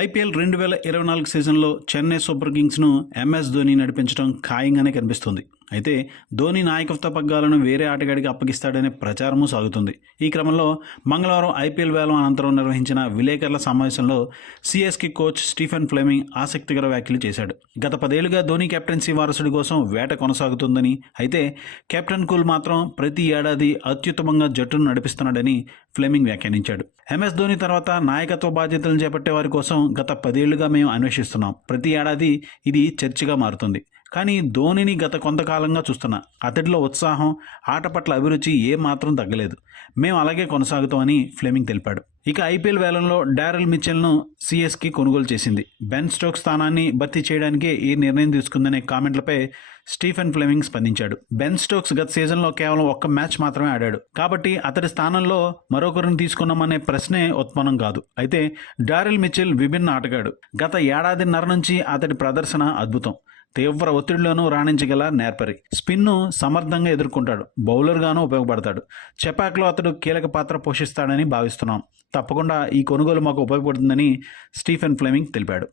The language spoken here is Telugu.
ఐపీఎల్ 2024 సీజన్లో చెన్నై సూపర్ కింగ్స్ను ఎంఎస్ ధోని నడిపించడం ఖాయంగానే కనిపిస్తుంది. అయితే ధోని నాయకత్వ పగ్గాలను వేరే ఆటగాడికి అప్పగిస్తాడనే ప్రచారమూ సాగుతుంది. ఈ క్రమంలో మంగళవారం ఐపీఎల్ వేలం అనంతరం నిర్వహించిన విలేకరుల సమావేశంలో సిఎస్కే కోచ్ స్టీఫెన్ ఫ్లెమింగ్ ఆసక్తికర వ్యాఖ్యలు చేశాడు. గత 10 ఏళ్లుగా ధోని కెప్టెన్సీ వారసుడి కోసం వేట కొనసాగుతుందని, అయితే కెప్టెన్ కూల్ మాత్రం ప్రతి ఏడాది అత్యుత్తమంగా జట్టును నడిపిస్తున్నాడని ఫ్లెమింగ్ వ్యాఖ్యానించాడు. ఎంఎస్ ధోని తర్వాత నాయకత్వ బాధ్యతలను చేపట్టే వారి కోసం గత 10 ఏళ్లుగా మేము అన్వేషిస్తున్నాం. ప్రతి ఏడాది ఇది చర్చగా మారుతుంది. కానీ ధోనిని గత కొంతకాలంగా చూస్తున్నా. అతడిలో ఉత్సాహం, ఆట పట్ల అభిరుచి ఏమాత్రం తగ్గలేదు. మేము అలాగే కొనసాగుతామని ఫ్లెమింగ్ తెలిపాడు. ఇక ఐపీఎల్ వేలంలో డారెల్ మిచెల్ను సిఎస్కే కొనుగోలు చేసింది. బెన్ స్టోక్స్ స్థానాన్ని భర్తీ చేయడానికే ఈ నిర్ణయం తీసుకుందనే కామెంట్లపై స్టీఫెన్ ఫ్లెమింగ్ స్పందించాడు. బెన్ స్టోక్స్ గత సీజన్లో కేవలం ఒక్క మ్యాచ్ మాత్రమే ఆడాడు కాబట్టి అతడి స్థానంలో మరొకరిని తీసుకున్నామనే ప్రశ్నే ఉత్పన్నం కాదు. అయితే డారెల్ మిచెల్ విభిన్న ఆటగాడు. గత ఏడాదిన్నర నుంచి అతడి ప్రదర్శన అద్భుతం. తీవ్ర ఒత్తిడిలోనూ రాణించగల నేర్పరి. స్పిన్ను సమర్థంగా ఎదుర్కొంటాడు. బౌలర్గానూ ఉపయోగపడతాడు. చెపాక్లో అతడు కీలక పాత్ర పోషిస్తాడని భావిస్తున్నాం. తప్పకుండా ఈ కొనుగోలు మాకు ఉపయోగపడుతుందని స్టీఫెన్ ఫ్లెమింగ్ తెలిపాడు.